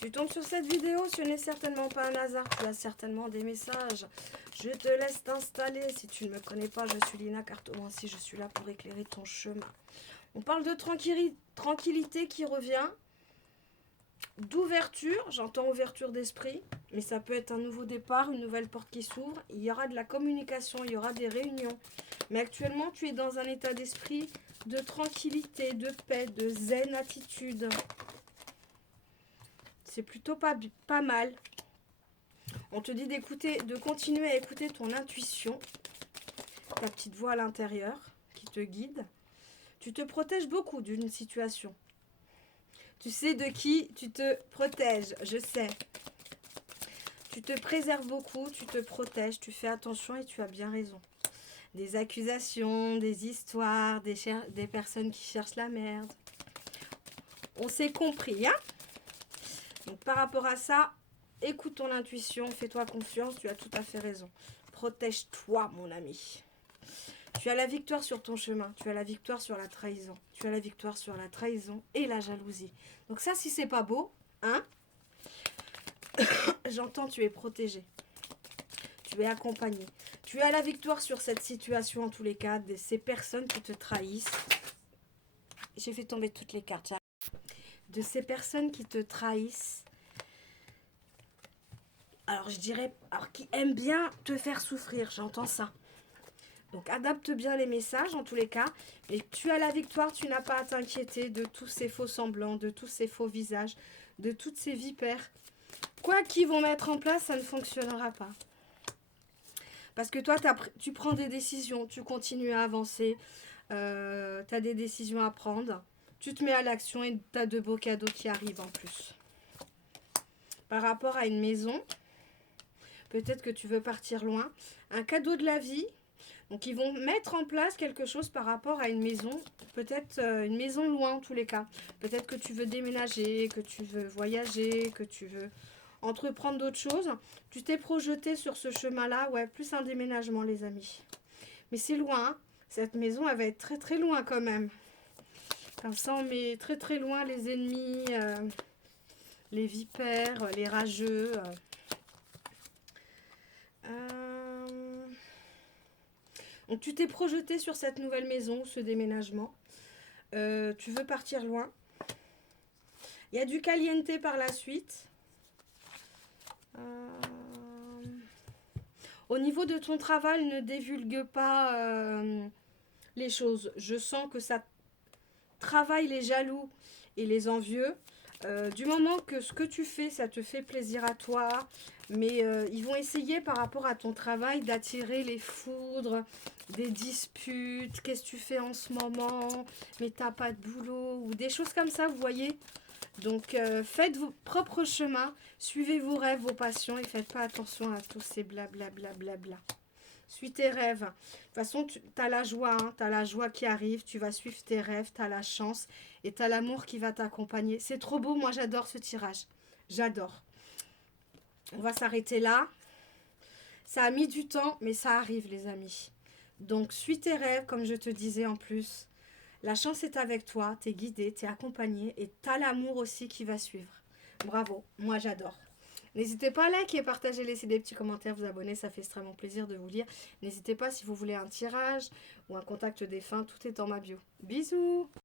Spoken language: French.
tu tombes sur cette vidéo, ce n'est certainement pas un hasard. Tu as certainement des messages. Je te laisse t'installer. Si tu ne me connais pas, je suis Lina Cartomancie. Je suis là pour éclairer ton chemin. On parle de tranquillité qui revient. D'ouverture, j'entends ouverture d'esprit, mais ça peut être un nouveau départ, une nouvelle porte qui s'ouvre. Il y aura de la communication, il y aura des réunions. Mais actuellement, tu es dans un état d'esprit de tranquillité, de paix, de zen attitude. C'est plutôt pas mal. On te dit d'écouter, de continuer à écouter ton intuition, ta petite voix à l'intérieur qui te guide. Tu te protèges beaucoup d'une situation. Tu sais de qui tu te protèges, je sais. Tu te préserves beaucoup, tu te protèges, tu fais attention et tu as bien raison. Des accusations, des histoires, des personnes qui cherchent la merde. On s'est compris, hein? Donc par rapport à ça, écoute ton intuition, fais-toi confiance, tu as tout à fait raison. Protège-toi, mon ami. Tu as la victoire sur ton chemin, tu as la victoire sur la trahison. Tu as la victoire sur la trahison et la jalousie. Donc ça, si c'est pas beau, hein? J'entends, tu es protégé. Tu es accompagné. Tu as la victoire sur cette situation, en tous les cas, de ces personnes qui te trahissent. J'ai fait tomber toutes les cartes. De ces personnes qui te trahissent. Alors, je dirais, qui aiment bien te faire souffrir, j'entends ça. Donc, adapte bien les messages, en tous les cas. Et tu as la victoire, tu n'as pas à t'inquiéter de tous ces faux semblants, de tous ces faux visages, de toutes ces vipères. Quoi qu'ils vont mettre en place, ça ne fonctionnera pas. Parce que toi, tu prends des décisions, tu continues à avancer, tu as des décisions à prendre, tu te mets à l'action et tu as de beaux cadeaux qui arrivent en plus. Par rapport à une maison, peut-être que tu veux partir loin, un cadeau de la vie, donc ils vont mettre en place quelque chose par rapport à une maison, peut-être une maison loin en tous les cas. Peut-être que tu veux déménager, que tu veux voyager, que tu veux entreprendre d'autres choses. Tu t'es projeté sur ce chemin-là, ouais, plus un déménagement les amis. Mais c'est loin, hein. Cette maison elle va être très très loin quand même. Comme ça on met très très loin les ennemis, les vipères, les rageux. Donc tu t'es projeté sur cette nouvelle maison, ce déménagement. Tu veux partir loin. Il y a du caliente par la suite. Au niveau de ton travail, ne divulgue pas les choses. Je sens que ça travaille les jaloux et les envieux. Du moment que ce que tu fais, ça te fait plaisir à toi, mais ils vont essayer par rapport à ton travail d'attirer les foudres, des disputes, qu'est-ce que tu fais en ce moment, mais t'as pas de boulot, ou des choses comme ça, vous voyez. Donc faites vos propres chemins, suivez vos rêves, vos passions et faites pas attention à tous ces blablabla. Suis tes rêves. De toute façon, tu as la joie, hein, tu as la joie qui arrive, tu vas suivre tes rêves, tu as la chance et tu as l'amour qui va t'accompagner. C'est trop beau, moi j'adore ce tirage. J'adore. On va s'arrêter là. Ça a mis du temps, mais ça arrive les amis. Donc suis tes rêves, comme je te disais en plus. La chance est avec toi, tu es guidé, tu es accompagné et tu as l'amour aussi qui va suivre. Bravo, moi j'adore. N'hésitez pas à liker, partager, laisser des petits commentaires, vous abonner, ça fait extrêmement plaisir de vous lire. N'hésitez pas si vous voulez un tirage ou un contact défunt, tout est dans ma bio. Bisous!